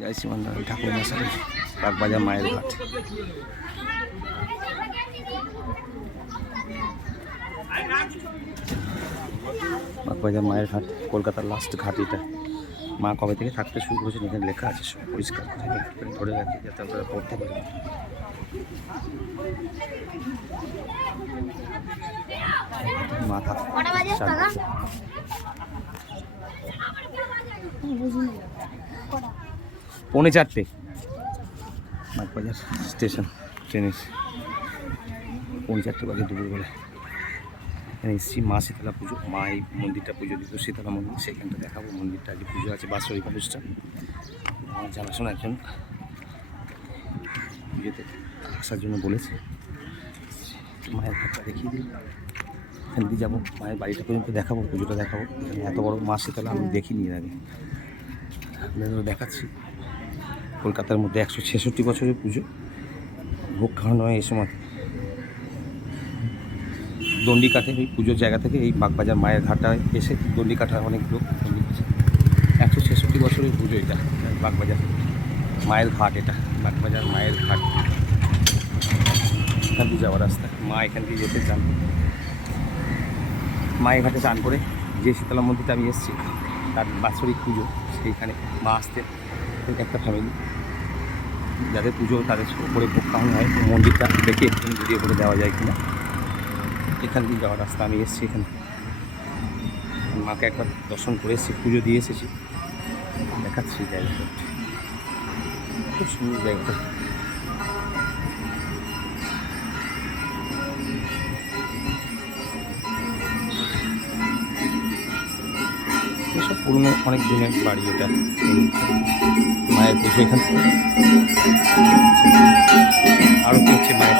জয় শ্রীমন্দির ঠাকুর মশাই, বাগবাজার মায়ের ঘাট। বাগবাজার মায়ের ঘাট কলকাতার লাস্ট ঘাট এটা। মা কবে থেকে থাকতে শুরু করেছেন এখানে লেখা আছে, সব পরিষ্কার করে ধরে রাখি যাতে আপনারা পড়তে পারেন। মাথা 4:45 বাগবাজার স্টেশন ট্রেনের 4:45 বাজে দুপুরবেলা। এখানে এসেছি মা শীতলা পুজো, মা এই মন্দিরটা পুজো দিত, শীতলা মন্দির, সেখানটা দেখাবো। মন্দিরটা আগে পুজো আছে, বাৎসরিক অনুষ্ঠান। আমার জানাশোনা একজন পুজোতে আসার জন্য বলেছে, মায়ের ঘরটা দেখিয়ে দিই। এখান দিয়ে যাবো, মায়ের বাড়িটা পর্যন্ত দেখাবো, পুজোটা দেখাবো। এখানে এত বড় মা শীতলা আমি দেখিনি এর আগে, আপনাদেরও দেখাচ্ছি। কলকাতার মধ্যে 166 বছরের পুজো, ভোগ খাওয়ানো হয় এই সময়। দণ্ডিকাঠে ওই পুজোর জায়গা থেকে এই বাগবাজার মায়ের ঘাটটায় এসে দণ্ডিকাঠা অনেক লোক 166 বছরের পুজো এটা, বাগবাজার মায়ের ঘাট। এটা বাগবাজার মায়ের ঘাট, এখান দিয়ে যাওয়ার রাস্তা। মা এখান দিয়ে যেতে চান, মায়ের ঘাটে চান করে যে শীতলা মন্দিরটা আমি এসেছি তার বাৎসরিক পুজো, সেইখানে মা আসতেন। একটা ফ্যামিলি যাদের পুজো তাদের উপরে ভোগ খাওয়ানো হয়। মন্দিরটা দেখে একটু ভিডিও করে দেওয়া যায় কিনা। এখান দিয়ে যাওয়ার রাস্তা, আমি এসেছি এখানে মাকে একবার দর্শন করে এসেছি, পুজো দিয়ে এসেছি, দেখাচ্ছি জায়গাটা। খুব সুন্দর জায়গাটা। এসব পুরনো অনেক দিনের বাড়ি এটা। মায়ের পুজো এখান থেকে আরও কি হচ্ছে মায়ের